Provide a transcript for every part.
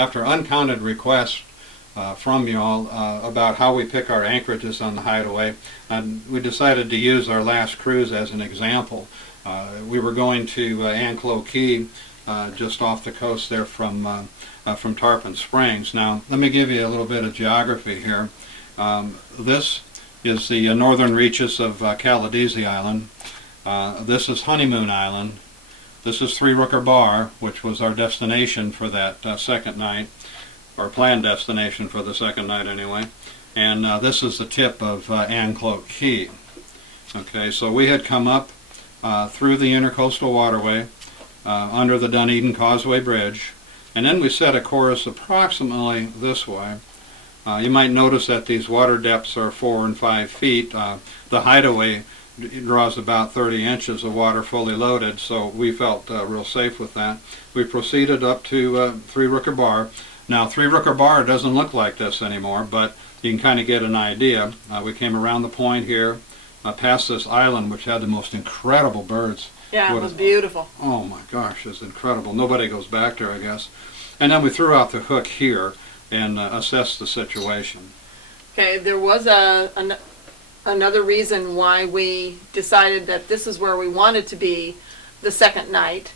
after uncounted requests from y'all about how we pick our anchorages on the Hideaway, we decided to use our last cruise as an example. We were going to Anclote Key, just off the coast there from Tarpon Springs. Now, let me give you a little bit of geography here. This is the northern reaches of Caladesi Island. This is Honeymoon Island. This is Three Rooker Bar, which was our destination for that second night, our planned destination for the second night anyway. And this is the tip of Anclote Key. Okay, so we had come up through the Intercoastal Waterway, under the Dunedin Causeway Bridge, and then we set a course approximately this way. You might notice that these water depths are 4 and 5 feet. The Hideaway draws about 30 inches of water fully loaded, so we felt real safe with that. We proceeded up to Three Rooker Bar. Now, Three Rooker Bar doesn't look like this anymore, but you can kind of get an idea. We came around the point here, past this island, which had the most incredible birds. Yeah, it was beautiful. Oh my gosh, it's incredible. Nobody goes back there, I guess. And then we threw out the hook here and assessed the situation. Okay, there was another reason why we decided that this is where we wanted to be the second night,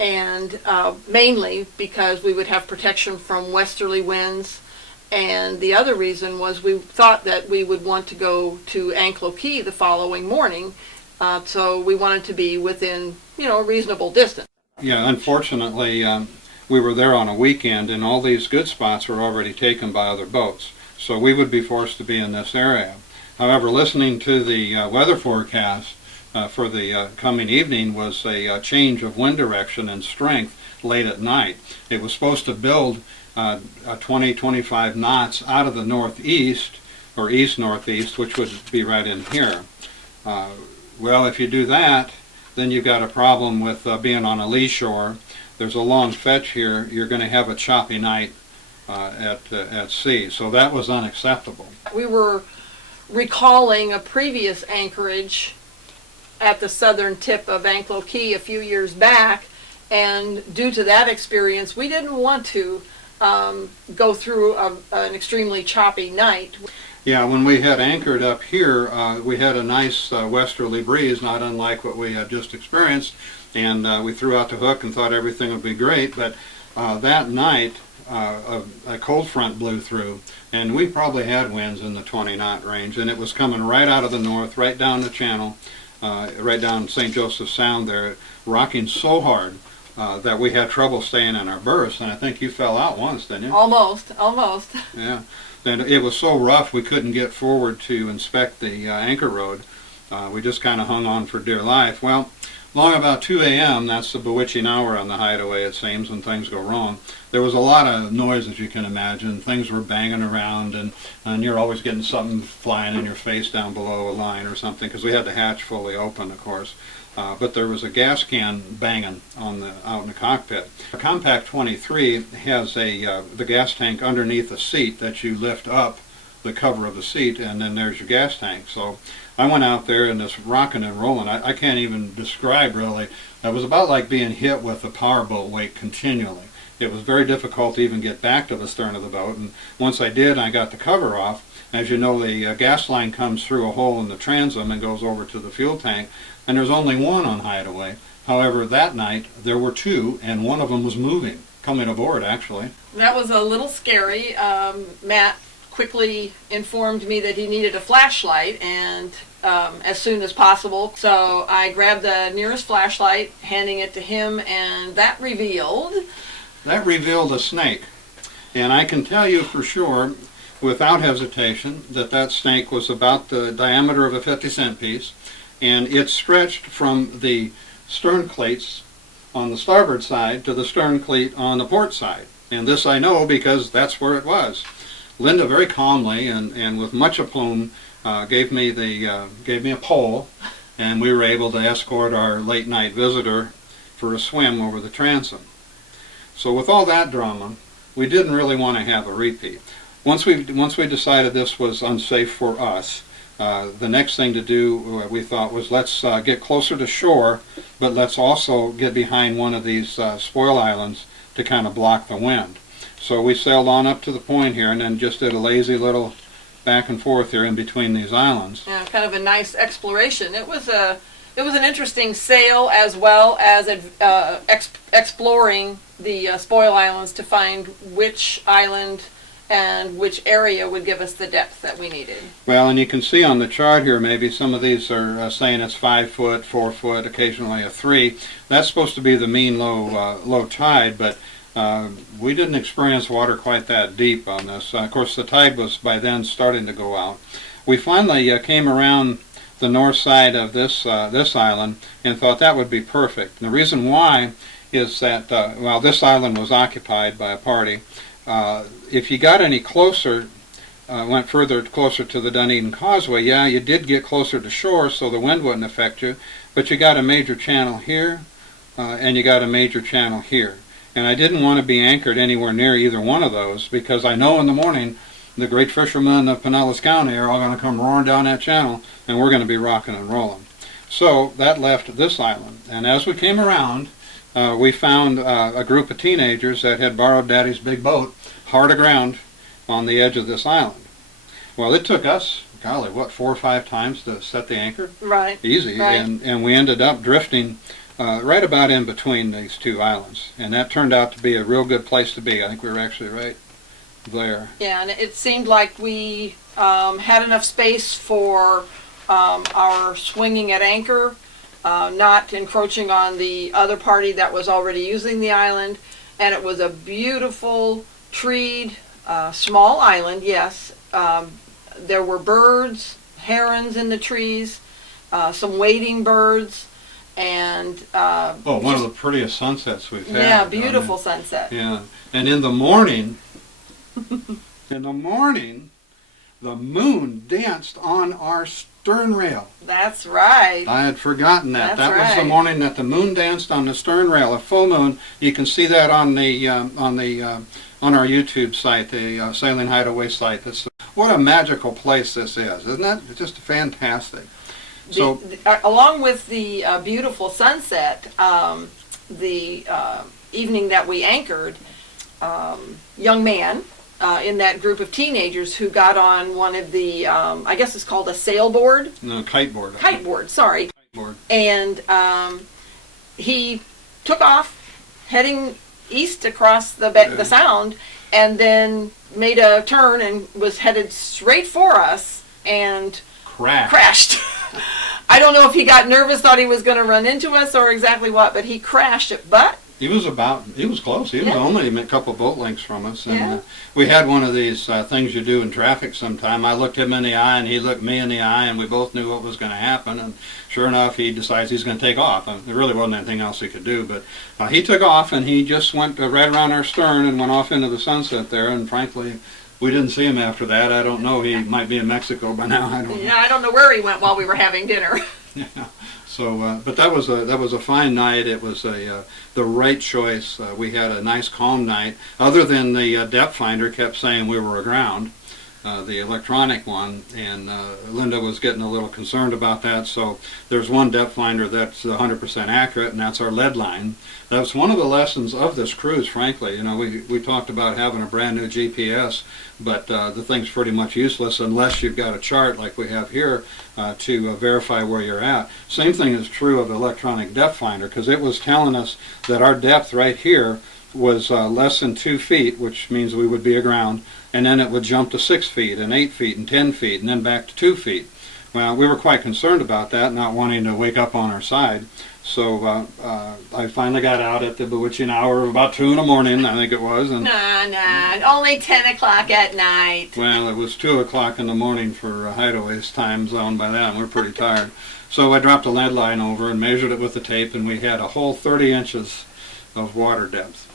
and mainly because we would have protection from westerly winds. And the other reason was we thought that we would want to go to Anclote Key the following morning, so we wanted to be within, a reasonable distance. Yeah, unfortunately, we were there on a weekend, and all these good spots were already taken by other boats, so we would be forced to be in this area. However, listening to the weather forecast for the coming evening was a change of wind direction and strength late at night. It was supposed to build 20-25 knots out of the northeast, or east-northeast, which would be right in here. Well, if you do that, then you've got a problem with being on a lee shore. There's a long fetch here. You're going to have a choppy night at sea, so that was unacceptable. We were recalling a previous anchorage at the southern tip of Anclote Key a few years back, and due to that experience, we didn't want to go through an extremely choppy night. Yeah, when we had anchored up here, we had a nice westerly breeze, not unlike what we had just experienced, and we threw out the hook and thought everything would be great, but that night a cold front blew through, and we probably had winds in the 20-knot range, and it was coming right out of the north, right down the channel, right down St. Joseph Sound there, rocking so hard that we had trouble staying in our berths, and I think you fell out once, didn't you? Almost. Yeah, and it was so rough we couldn't get forward to inspect the anchor road. We just kind of hung on for dear life. Well, along about 2 a.m., that's the bewitching hour on the Hideaway, it seems, when things go wrong. There was a lot of noise, as you can imagine. Things were banging around, and you're always getting something flying in your face down below a line or something, because we had the hatch fully open, of course. But there was a gas can banging out in the cockpit. A Compact 23 has the gas tank underneath the seat that you lift up the cover of the seat, and then there's your gas tank. So I went out there and just rocking and rolling. I can't even describe really. It was about like being hit with a powerboat weight continually. It was very difficult to even get back to the stern of the boat, and once I did, I got the cover off. As you know, the gas line comes through a hole in the transom and goes over to the fuel tank, and there's only one on Hideaway. However, that night there were two, and one of them was moving, coming aboard actually. That was a little scary. Matt quickly informed me that he needed a flashlight, and as soon as possible. So I grabbed the nearest flashlight, handing it to him, and that revealed a snake. And I can tell you for sure, without hesitation, that snake was about the diameter of a 50-cent piece, and it stretched from the stern cleats on the starboard side to the stern cleat on the port side. And this I know because that's where it was. Linda very calmly and with much aplomb gave me a pole, and we were able to escort our late night visitor for a swim over the transom. So with all that drama, we didn't really want to have a repeat. Once we decided this was unsafe for us, the next thing to do, we thought, was let's get closer to shore, but let's also get behind one of these spoil islands to kind of block the wind. So we sailed on up to the point here and then just did a lazy little back and forth here in between these islands. Yeah, kind of a nice exploration. It was an interesting sail as well as exploring the spoil islands to find which island and which area would give us the depth that we needed. Well, and you can see on the chart here, maybe some of these are saying it's 5 foot, 4 foot, occasionally a 3. That's supposed to be the mean low tide, but we didn't experience water quite that deep on this. Of course, the tide was by then starting to go out. We finally came around the north side of this island and thought that would be perfect. And the reason why is that, well, this island was occupied by a party. If you got any closer, went closer to the Dunedin Causeway, yeah, you did get closer to shore, so the wind wouldn't affect you, but you got a major channel here, and you got a major channel here. And I didn't want to be anchored anywhere near either one of those, because I know in the morning the great fishermen of Pinellas County are all going to come roaring down that channel, and we're going to be rocking and rolling. So that left this island. And as we came around, we found a group of teenagers that had borrowed Daddy's big boat, hard aground on the edge of this island. Well, it took us, golly, what, 4 or 5 times to set the anchor? Right. Easy. Right. And we ended up drifting right about in between these two islands. And that turned out to be a real good place to be. I think we were actually right there. Yeah, and it seemed like we had enough space for our swinging at anchor, not encroaching on the other party that was already using the island. And it was a beautiful, treed, small island, yes. There were birds, herons in the trees, some wading birds, and one of the prettiest sunsets we've had. Yeah, beautiful sunset. Yeah, and in the morning, the moon danced on our stern rail. That's right. I had forgotten that. That's that was the right. morning that the moon danced on the stern rail, a full moon. You can see that on the on our YouTube site, the Sailing Hideaway site. What a magical place this is, isn't it? It's just fantastic. So, along with the beautiful sunset, the evening that we anchored, young man in that group of teenagers who got on one of the, I guess it's called a sailboard? No, kiteboard. Kiteboard, sorry. Kiteboard. And he took off heading east across the sound, and then made a turn and was headed straight for us and crashed. I don't know if he got nervous, thought he was going to run into us or exactly what, but he crashed it. But he was close. He was only a couple boat lengths from us. And yeah. We had one of these things you do in traffic sometime. I looked him in the eye and he looked me in the eye, and we both knew what was going to happen. And sure enough, he decides he's going to take off. There really wasn't anything else he could do, but he took off, and he just went right around our stern and went off into the sunset there. And frankly, we didn't see him after that. I don't know. He might be in Mexico by now. I don't know. Yeah, I don't know where he went while we were having dinner. Yeah. So, but that was a fine night. It was the right choice. We had a nice calm night. Other than the depth finder kept saying we were aground, the electronic one, and Linda was getting a little concerned about that. So there's one depth finder that's 100% accurate, and that's our lead line. That's one of the lessons of this cruise, frankly. You know, we talked about having a brand new GPS, but the thing's pretty much useless unless you've got a chart like we have here to verify where you're at. Same thing is true of the electronic depth finder, because it was telling us that our depth right here was less than 2 feet, which means we would be aground, and then it would jump to 6 feet and 8 feet and 10 feet and then back to 2 feet. Well, we were quite concerned about that, not wanting to wake up on our side. So I finally got out at the bewitching hour of about 2 in the morning, I think it was. And Nah, only 10 o'clock at night. well, it was 2 o'clock in the morning for Hideaway's time zone by then. We're pretty tired. So I dropped a lead line over and measured it with the tape, and we had a whole 30 inches of water depth.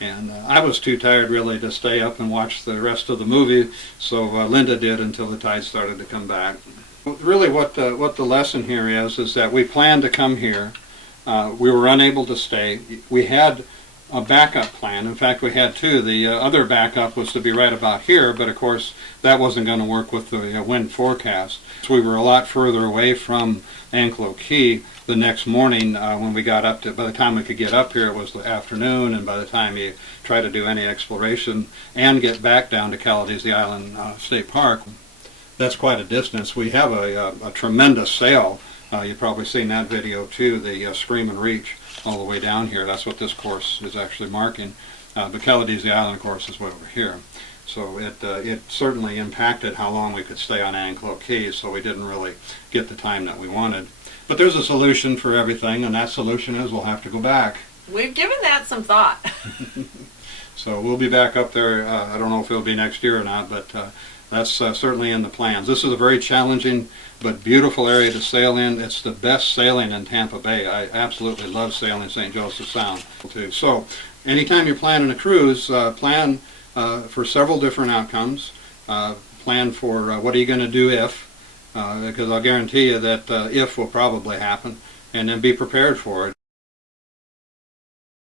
And I was too tired really to stay up and watch the rest of the movie, so Linda did until the tide started to come back. Really what the lesson here is that we planned to come here. We were unable to stay. We had a backup plan. In fact, we had 2. The other backup was to be right about here, but of course that wasn't going to work with the wind forecast. So we were a lot further away from Anclote Key, the next morning when we got up to, by the time we could get up here, it was the afternoon, and by the time you try to do any exploration and get back down to Caladeezy Island State Park, that's quite a distance. We have a tremendous sail. You've probably seen that video too, the Scream and Reach all the way down here. That's what this course is actually marking. But Caladeezy Island, of course, is way over here. So it certainly impacted how long we could stay on Anclote Key, so we didn't really get the time that we wanted. But there's a solution for everything, and that solution is we'll have to go back. We've given that some thought. So we'll be back up there. I don't know if it'll be next year or not, but that's certainly in the plans. This is a very challenging but beautiful area to sail in. It's the best sailing in Tampa Bay. I absolutely love sailing St. Joseph Sound too. So anytime you're planning a cruise, plan for several different outcomes. Plan for what are you going to do if, because I'll guarantee you that if will probably happen, and then be prepared for it.